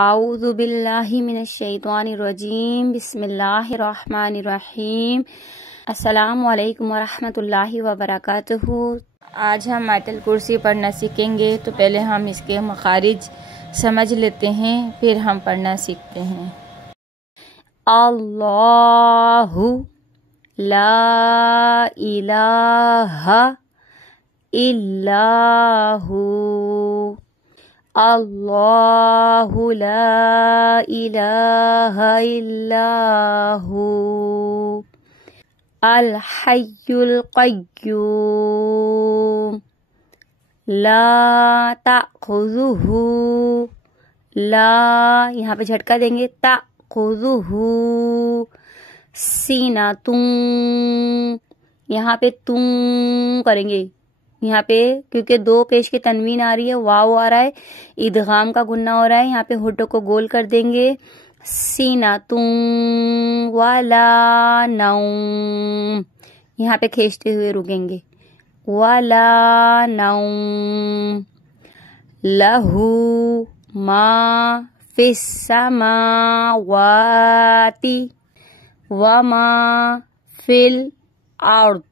اعوذ باللہ من الشیطان الرجیم، بسم اللہ الرحمن الرحیم۔ السلام علیکم ورحمۃ اللہ وبرکاتہ۔ آج ہم آیت الکرسی پڑھنا سیکھیں گے، تو پہلے ہم اس کے مخارج سمجھ لیتے ہیں، پھر ہم پڑھنا سیکھتے ہیں۔ اللہ لا الہ الا ہو، اللہ لا الہ الا ہو، الحی القیوم، لا تأخذہ، لا یہاں پہ جھٹکا دیں گے، تأخذہ سینۃ، یہاں پہ تم کریں گے، یہاں پہ کیونکہ دو پیش کی تنوین آ رہی ہے، واو آ رہا ہے، ادغام کا گنہ ہو رہا ہے، یہاں پہ ہونٹوں کو گول کر دیں گے، سینۃ ولا نوم، یہاں پہ کھینچتے ہوئے رکیں گے، ولا نوم، لہو ما فی السماوات وما فی الارض،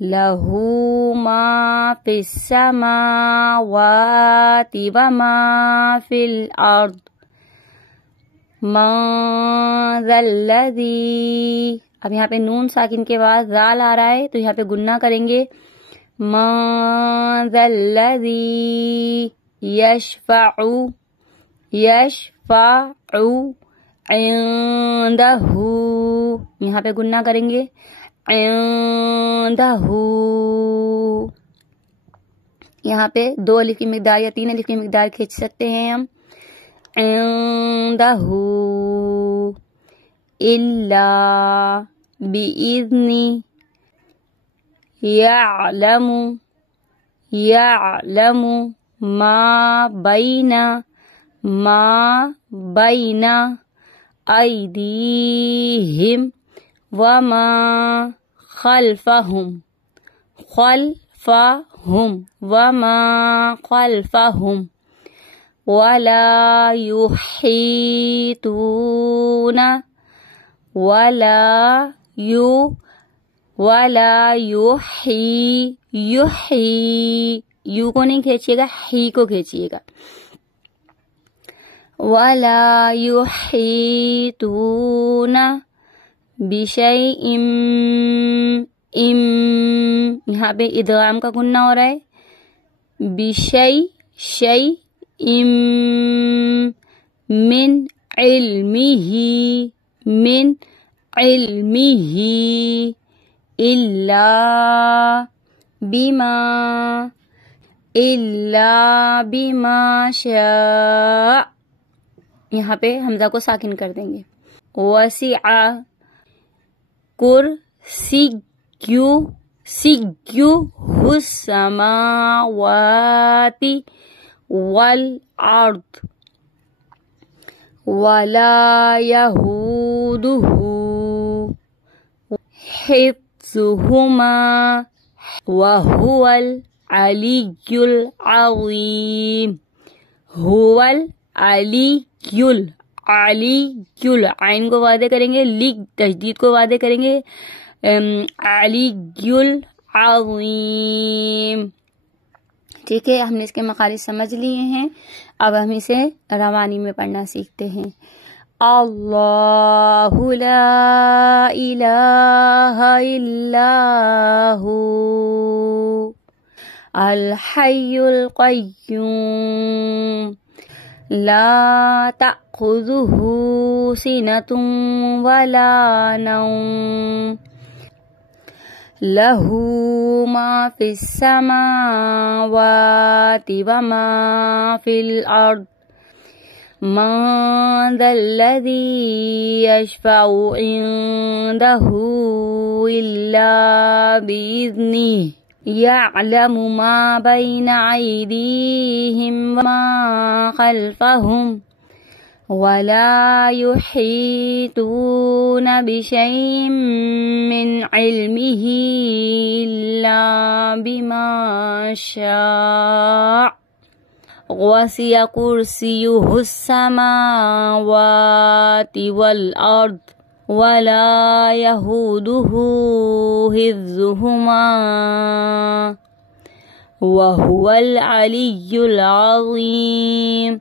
لہو ما فی السماوات وما فی الارض، من ذا الذی، اب یہاں پہ نون ساکن کے بعد ذال آ رہا ہے، تو یہاں پہ گنہ کریں گے، من ذا الذی یشفع، یشفع عندہ، یہاں پہ گنہ کریں گے، عندہ، یہاں پہ 2 الف کی مقدار یا 3 الف کی مقدار کھینچ سکتے ہیں ہم، عندہ، الا بإذن، یعلم، یعلم ما بین ایدیہم وما خلفہم، خلفہم وما خلفہم، ولا یحیطون، ولا یحیی، یو کو نہیں کھینچیے گا، ہی کو کھینچیے گا، ولا یحیطون بشیء، یہاں پہ ادغام کا گنہ ہو رہا ہے، بشیء من علمہ الا بما شاء، یہاں پہ حمزہ کو ساکن کر دیں گے، وسع کرسیہ السماوات والارض ولا یئودہ حفظہما وہو العلی العظیم، هو العلی، عین کو واضح کریں گے، تشدید کو واضح کریں گے، علی العظیم۔ ٹھیک ہے، ہم نے اس کے مخارج سمجھ لیے ہیں، اب ہم اسے روانی میں پڑھنا سیکھتے ہیں۔ اللہ لا الہ الا ہو، الحی القیوم، لا تأخذہ سنۃ ولا نوم، لہ ما فی السماوات وما فی الارض، من ذا الذی یشفع عندہ الا بإذنہ، یعلم ما بین ایدیہم وما خلفہم، ولا يحيطون بشيء من علمه إلا بما شاء، وسع كرسيه السماوات والأرض ولا يئوده حفظهما وهو العلي العظيم.